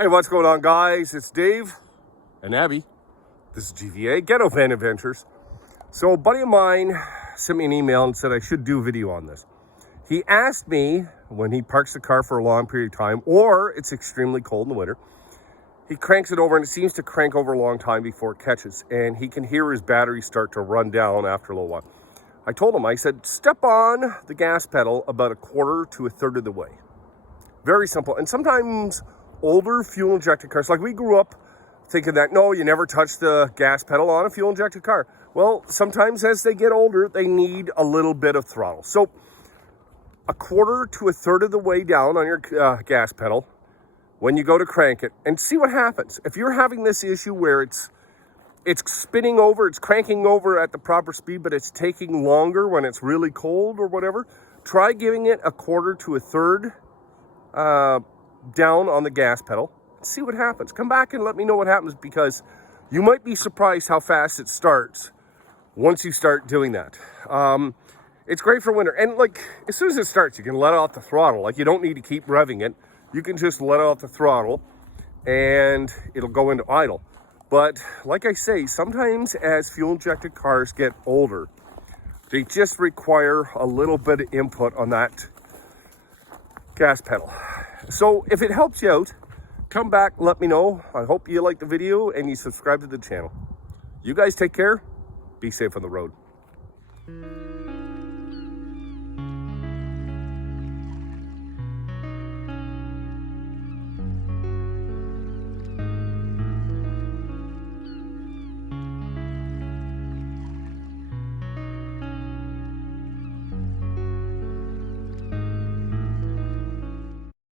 Hey, what's going on, guys? It's Dave and Abby. This is GVA, Ghettovanadventures. So a buddy of mine sent me an email and said I should do a video on this. He asked me when he parks the car for a long period of time, or it's extremely cold in the winter, he cranks it over and it seems to crank over a long time before it catches, and he can hear his battery start to run down after a little while. I told him, I said, step on the gas pedal about a quarter to a third of the way. Very simple. And sometimes older fuel injected cars, like we grew up thinking that, no, you never touch the gas pedal on a fuel injected car. Well, sometimes as they get older, they need a little bit of throttle. So a quarter to a third of the way down on your gas pedal when you go to crank it, and see what happens. If you're having this issue where it's spinning over, it's cranking over at the proper speed, but it's taking longer when it's really cold or whatever, try giving it a quarter to a third down on the gas pedal. See what happens. Come back and let me know what happens, because you might be surprised how fast it starts once you start doing that. It's great for winter. And like, as soon as it starts, you can let off the throttle. Like, you don't need to keep revving it. You can just let off the throttle and it'll go into idle. But like I say, sometimes as fuel injected cars get older, they just require a little bit of input on that gas pedal. So if it helps you out, come back, let me know. I hope you like the video and you subscribe to the channel. You guys take care. Be safe on the road.